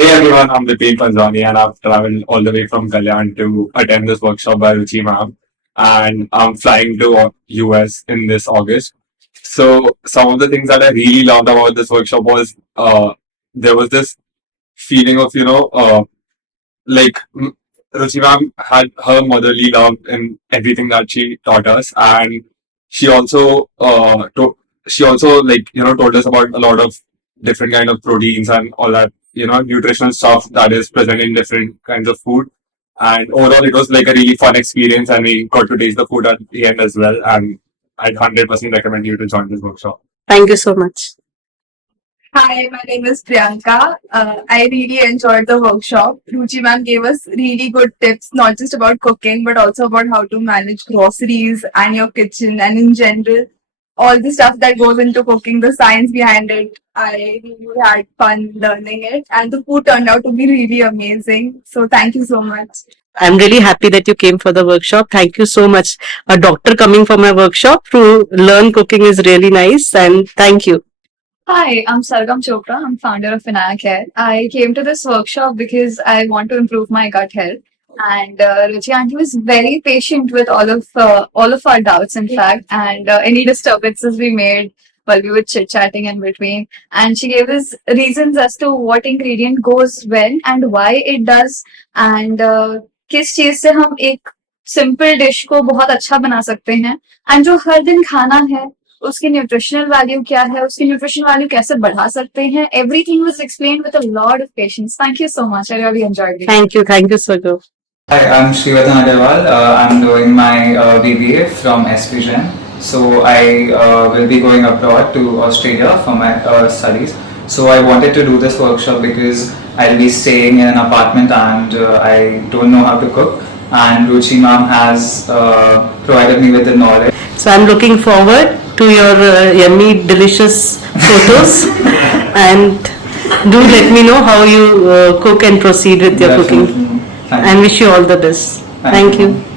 Hey everyone, I'm Vipin Panjwani and I've traveled all the way from Kalyan to attend this workshop by Ruchi ma'am, and I'm flying to US in this August. So some of the things that I really loved about this workshop was there was this feeling of like Ruchi ma'am had her motherly love in everything that she taught us, and she also she also told us about a lot of different kind of proteins and all that nutritional stuff that is present in different kinds of food. And overall, it was like a really fun experience, and we got to taste the food at the end as well. And I'd 100% recommend you to join this workshop. Thank you so much. Hi, my name is Priyanka. I really enjoyed the workshop. Ruchi ma'am gave us really good tips, not just about cooking, but also about how to manage groceries and your kitchen and in general, all the stuff that goes into cooking, the science behind it. I really had fun learning it, and the food turned out to be really amazing. So, thank you so much. I'm really happy that you came for the workshop. Thank you so much. A doctor coming for my workshop to learn cooking is really nice, and thank you. Hi, I'm Sargam Chopra. I'm founder of Vinayak Care. I came to this workshop because I want to improve my gut health. And Ruchi auntie was very patient with all of our doubts, in fact, and any disturbances we made while we were chit chatting in between. And she gave us reasons as to what ingredient goes when and why it does, and किस चीज से हम एक simple dish को बहुत अच्छा बना सकते हैं, एंड जो हर दिन खाना है उसकी न्यूट्रिशनल वैल्यू क्या है, उसकी न्यूट्रिशनल वैल्यू कैसे बढ़ा सकते हैं. Everything was explained with a lot of patience. Thank you so much. I really enjoyed it. Thank you, Sargam. Hi, I'm Srivathan Agarwal. I'm doing my BBA from SPGen. So I will be going abroad to Australia for my studies. So I wanted to do this workshop because I'll be staying in an apartment and I don't know how to cook. And Ruchi ma'am has provided me with the knowledge. So I'm looking forward to your yummy, delicious photos, and do let me know how you cook and proceed with your cooking. Definitely. Thank And you. wish you all the best. Thank Thank you. you.